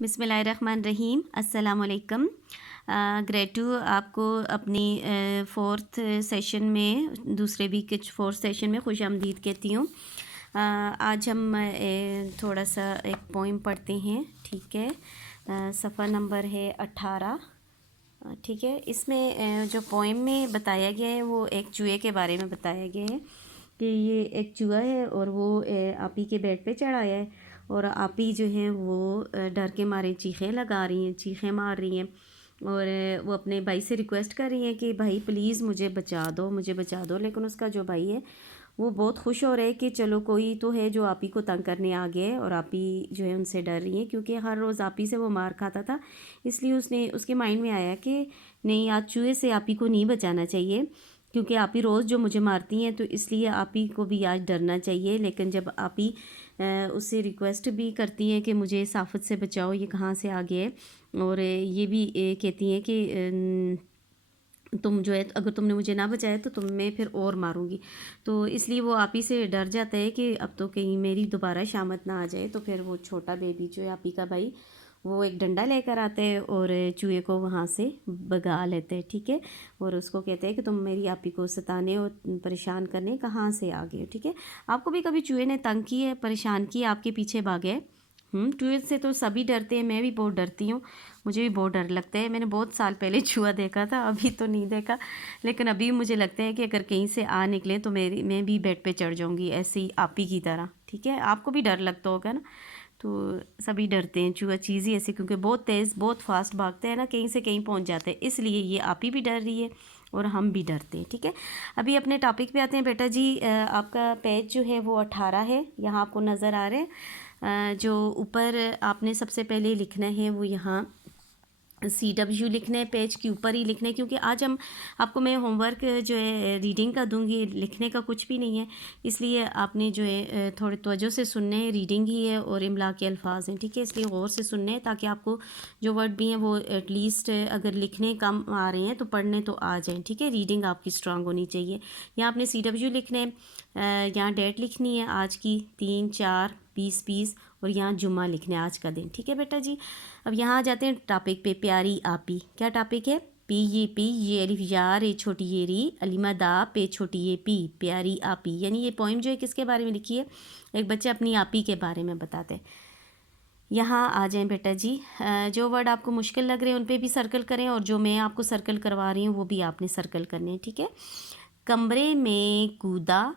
بسم اللہ الرحمن الرحیم۔ السلام علیکم۔ گریڈ 2 آپ کو اپنی فورتھ سیشن میں دوسرے ویک کے فورتھ سیشن میں خوش آمدید کہتی ہوں۔ آج ہم تھوڑا سا ایک پوئم پڑھتے ہیں، ٹھیک ہے۔ صفحہ نمبر ہے 18، ٹھیک ہے۔ اس میں جو پوئم میں بتایا گیا ہے وہ ایک چوہے کے بارے میں بتایا گیا ہے کہ یہ ایک چوہا ہے اور وہ آپی کے بیڈ پہ چڑھ آیا ہے، اور آپی جو ہیں وہ ڈر کے مارے چیخیں لگا رہی ہیں، چیخیں مار رہی ہیں، اور وہ اپنے بھائی سے ریکویسٹ کر رہی ہیں کہ بھائی پلیز مجھے بچا دو، مجھے بچا دو۔ لیکن اس کا جو بھائی ہے وہ بہت خوش ہو رہا ہے کہ چلو کوئی تو ہے جو آپی کو تنگ کرنے آ گیا ہے، اور آپی جو ہے ان سے ڈر رہی ہیں کیونکہ ہر روز آپی سے وہ مار کھاتا تھا۔ اس لیے اس کے مائنڈ میں آیا کہ نہیں، آج چوہے سے آپی کو نہیں بچانا چاہیے کیونکہ آپی روز جو مجھے مارتی ہیں، تو اس لیے آپی کو بھی آج ڈرنا چاہیے۔ لیکن جب آپی اس سے ریکویسٹ بھی کرتی ہیں کہ مجھے اس آفت سے بچاؤ، یہ کہاں سے آ گیا ہے، اور یہ بھی کہتی ہیں کہ تم جو ہے اگر تم نے مجھے نہ بچایا تو تم میں پھر اور ماروں گی، تو اس لیے وہ آپی سے ڈر جاتا ہے کہ اب تو کہیں میری دوبارہ شامت نہ آ جائے۔ تو پھر وہ چھوٹا بیبی جو ہے آپی کا بھائی، وہ ایک ڈنڈا لے کر آتے ہیں اور چوہے کو وہاں سے بھگا لیتے ہیں، ٹھیک ہے، اور اس کو کہتے ہیں کہ تم میری آپی کو ستانے اور پریشان کرنے کہاں سے آ گئے، ٹھیک ہے۔ آپ کو بھی کبھی چوہے نے تنگ کی ہے، پریشان کی، آپ کے پیچھے بھاگے؟ چوہے سے تو سبھی ڈرتے ہیں، میں بھی بہت ڈرتی ہوں، مجھے بھی بہت ڈر لگتا ہے۔ میں نے بہت سال پہلے چوہا دیکھا تھا، ابھی تو نہیں دیکھا، لیکن ابھی مجھے لگتا ہے کہ اگر کہیں سے آ نکلے تو میں بھی بیڈ پہ چڑھ جاؤں گی ایسے ہی آپی کی طرح، ٹھیک ہے۔ آپ کو بھی ڈر لگتا ہوگا نا، تو سبھی ڈرتے ہیں، چوہا چیز ہی ایسی کیونکہ بہت تیز بہت فاسٹ بھاگتے ہیں نا، کہیں سے کہیں پہنچ جاتے ہیں، اس لیے یہ آپی بھی ڈر رہی ہے اور ہم بھی ڈرتے ہیں، ٹھیک ہے۔ ابھی اپنے ٹاپک پہ آتے ہیں بیٹا جی۔ آپ کا پیج جو ہے وہ 18 ہے، یہاں آپ کو نظر آ رہے ہیں۔ جو اوپر آپ نے سب سے پہلے لکھنا ہے وہ یہاں CW لکھنا ہے، پیج کے اوپر ہی لکھنا ہے، کیونکہ آج آپ کو میں ہوم ورک جو ہے ریڈنگ کا دوں گی، لکھنے کا کچھ بھی نہیں ہے، اس لیے آپ نے جو ہے تھوڑے توجہ سے سننے ہیں، ریڈنگ ہی ہے اور املا کے الفاظ ہیں، ٹھیک ہے، اس لیے غور سے سننے ہیں تاکہ آپ کو جو ورڈ بھی ہیں وہ ایٹ لیسٹ اگر لکھنے کم آ رہے ہیں تو پڑھنے تو آ جائیں، ٹھیک ہے۔ ریڈنگ آپ کی اسٹرانگ ہونی چاہیے۔ یہاں آپ نے CW لکھنا ہے، یہاں ڈیٹ لکھنی ہے آج کی 3/4/2020، اور یہاں جمعہ لکھنا ہے آج کا دن، ٹھیک ہے بیٹا جی۔ اب یہاں آ جاتے ہیں ٹاپک پہ، پیاری آپی۔ کیا ٹاپک ہے؟ پی یہ پی، یہ الف یا، رے چھوٹی یہ ری، علیمہ دا، پے چھوٹی یہ پی، پیاری آپی۔ یعنی یہ پوئم جو ہے کس کے بارے میں لکھی ہے؟ ایک بچہ اپنی آپی کے بارے میں بتاتے ہیں۔ یہاں آ جائیں بیٹا جی، جو ورڈ آپ کو مشکل لگ رہے ہیں ان پہ بھی سرکل کریں، اور جو میں آپ کو سرکل کروا رہی ہوں وہ بھی آپ نے سرکل کرنے ہیں، ٹھیک ہے۔ کمرے میں کودا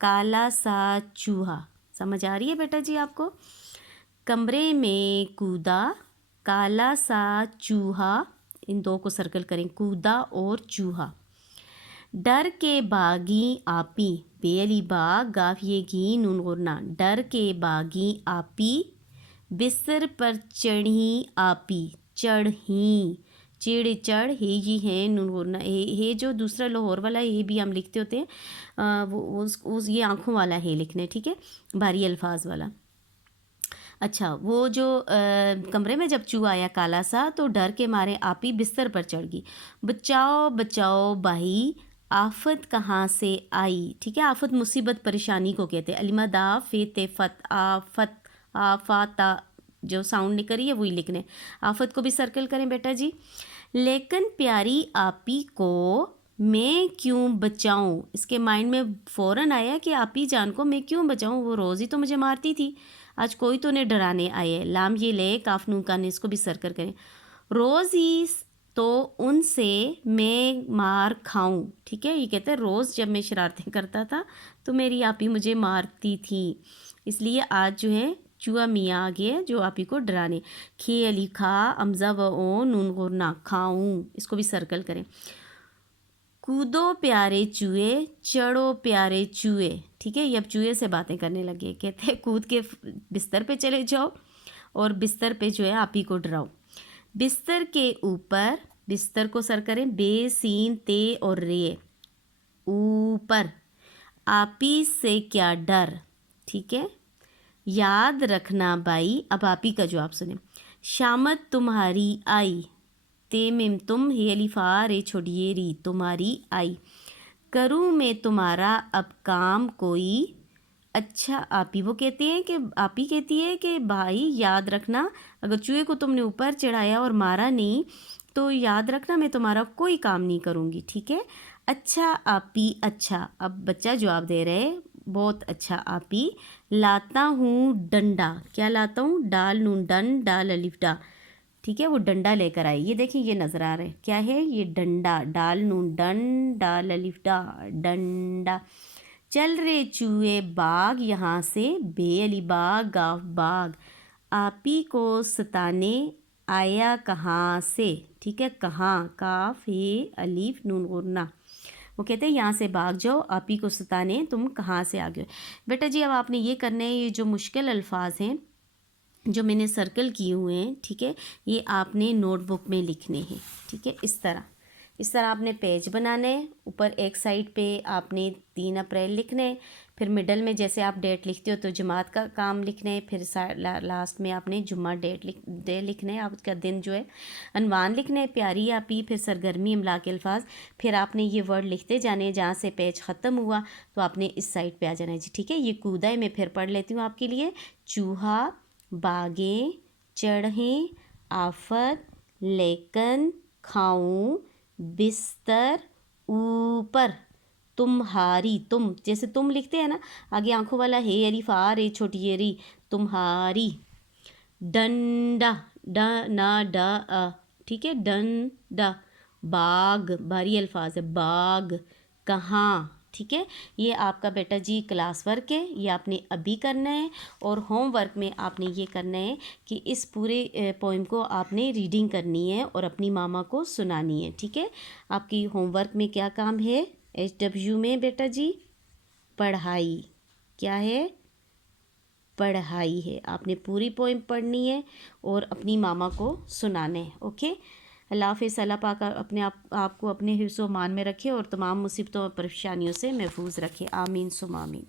کالا سا چوہا، سمجھ آ رہی ہے بیٹا جی آپ کو؟ کمرے میں کودا کالا سا چوہا، ان دو کو سرکل کریں، کودا اور چوہا۔ ڈر کے باغی آپی، بے علی با گاف یہ گی نون غرنا، ڈر کے باغی آپی بستر پر چڑھی آپی، چڑھیں، چڑھ چڑھ ہے جی ہے نون غرنا، ہے جو دوسرا لاہور والا ہے بھی ہم لکھتے ہوتے ہیں، وہ یہ آنکھوں والا ہے لکھنا ہے، ٹھیک ہے، بھاری الفاظ والا۔ اچھا، وہ جو کمرے میں جب چوہا آیا کالا سا تو ڈر کے مارے آپی بستر پر چڑھ گئی، بچاؤ بچاؤ بھائی آفت کہاں سے آئی، ٹھیک ہے۔ آفت مصیبت پریشانی کو کہتے ہیں۔ علیمہ دا فے تے فت، آفت آفاتا جو ساؤنڈ نکل رہی ہے وہی لکھنے، آفت کو بھی سرکل کریں بیٹا جی۔ لیکن پیاری آپی کو میں کیوں بچاؤں، اس کے مائنڈ میں فوراً آیا کہ آپی جان کو میں کیوں بچاؤں، وہ روز ہی تو مجھے مارتی تھی، آج کوئی تو انہیں ڈرانے آئے۔ لام یہ لے کاف نون کا نے، اس کو بھی سرکل کریں، روز ہی تو ان سے میں مار کھاؤں، ٹھیک ہے۔ یہ کہتے ہیں روز جب میں شرارتیں کرتا تھا تو میری آپی مجھے مارتی تھی، اس لیے آج جو ہے چوہا میاں آ گیا جو آپی کو ڈرانے۔ کھے علی کھا امزہ و او نون غرنا، کھاؤں، اس کو بھی سرکل کریں۔ کودو پیارے چوہے چڑھو پیارے چوہے، ٹھیک ہے، یہ اب چوہے سے باتیں کرنے لگے، کہتے ہیں کود کے بستر پہ چلے جاؤ اور بستر پہ جو ہے آپی کو ڈراؤ۔ بستر کے اوپر، بستر کو سر کریں، بے سین تے اور رے، اوپر، آپی سے کیا ڈر، ٹھیک ہے۔ یاد رکھنا بھائی، اب آپی کا جواب سنیں، شامت تمہاری آئی، تے مم تم، ہے علی فا رے چھوڑیے ری، تمہاری آئی، کروں میں تمہارا اب کام کوئی، اچھا آپی، وہ کہتے ہیں کہ آپی کہتی ہے کہ بھائی یاد رکھنا، اگر چوہے کو تم نے اوپر چڑھایا اور مارا نہیں تو یاد رکھنا میں تمہارا کوئی کام نہیں کروں گی، ٹھیک ہے؟ اچھا آپی، اچھا، اب بچہ جواب دے رہے، بہت اچھا آپی، لاتا ہوں ڈنڈا، کیا لاتا ہوں؟ ڈال نون ڈن ڈال الف ڈا، ٹھیک ہے؟ وہ ڈنڈا لے کر آئی، یہ دیکھیں یہ نظر آ رہا ہے کیا ہے؟ یہ ڈنڈا، ڈال نون ڈن ڈال الف ڈا، ڈنڈا۔ چل رے چوہے باغ یہاں سے، بے علی باغ گاف باغ، آپی کو ستانے آیا کہاں سے، ٹھیک ہے؟ کہاں، کاف ہے الف نون غنہ، وہ کہتے ہیں یہاں سے بھاگ جاؤ، آپی کو ستانے تم کہاں سے آ گئے ہو۔ بیٹا جی اب آپ نے یہ کرنا ہے، یہ جو مشکل الفاظ ہیں جو میں نے سرکل کیے ہوئے ہیں، ٹھیک ہے، یہ آپ نے نوٹ بک میں لکھنے ہیں، ٹھیک ہے؟ اس طرح آپ نے پیج بنانا ہے، اوپر ایک سائڈ پہ آپ نے 3 اپریل لکھنا ہے، پھر مڈل میں جیسے آپ ڈیٹ لکھتے ہو تو جماعت کا کام لکھنا ہے، پھر لاسٹ میں آپ نے جمعہ ڈے لکھنا ہے، آپ کا دن جو ہے، عنوان لکھنا ہے پیاری آپی، پھر سرگرمی املاک الفاظ، پھر آپ نے یہ ورڈ لکھتے جانے ہیں، جہاں سے پیج ختم ہوا تو آپ نے اس سائڈ پہ آ جانا ہے جی، ٹھیک ہے؟ یہ کودا ہے، میں پھر پڑھ لیتی ہوں آپ کے لیے۔ چوہا باغیں چڑھیں آفت لیکن کھاؤں بستر اوپر تمہاری، تم جیسے تم لکھتے ہیں نا، آگے آنکھوں والا ہے الف آ رے چھوٹی یہ ری، تمہاری، ڈنڈا ڈا نا ڈا آ، ٹھیک ہے؟ ڈنڈا، باغ بھاری الفاظ ہے، باغ، کہاں، ٹھیک ہے؟ یہ آپ کا بیٹا جی کلاس ورک ہے، یہ آپ نے ابھی کرنا ہے، اور ہوم ورک میں آپ نے یہ کرنا ہے کہ اس پورے پوئم کو آپ نے ریڈنگ کرنی ہے اور اپنی ماما کو سنانی ہے، ٹھیک ہے؟ آپ کی ہوم ورک میں کیا کام ہے؟ HW میں بیٹا جی پڑھائی، کیا ہے؟ پڑھائی ہے، آپ نے پوری پوئم پڑھنی ہے اور اپنی ماما کو سنانا ہے، اوکے؟ اللہ حافظ، اللہ پاک اپنے آپ کو اپنے حفظ و امان میں رکھے اور تمام مصیبتوں اور پریشانیوں سے محفوظ رکھے، آمین ثم آمین۔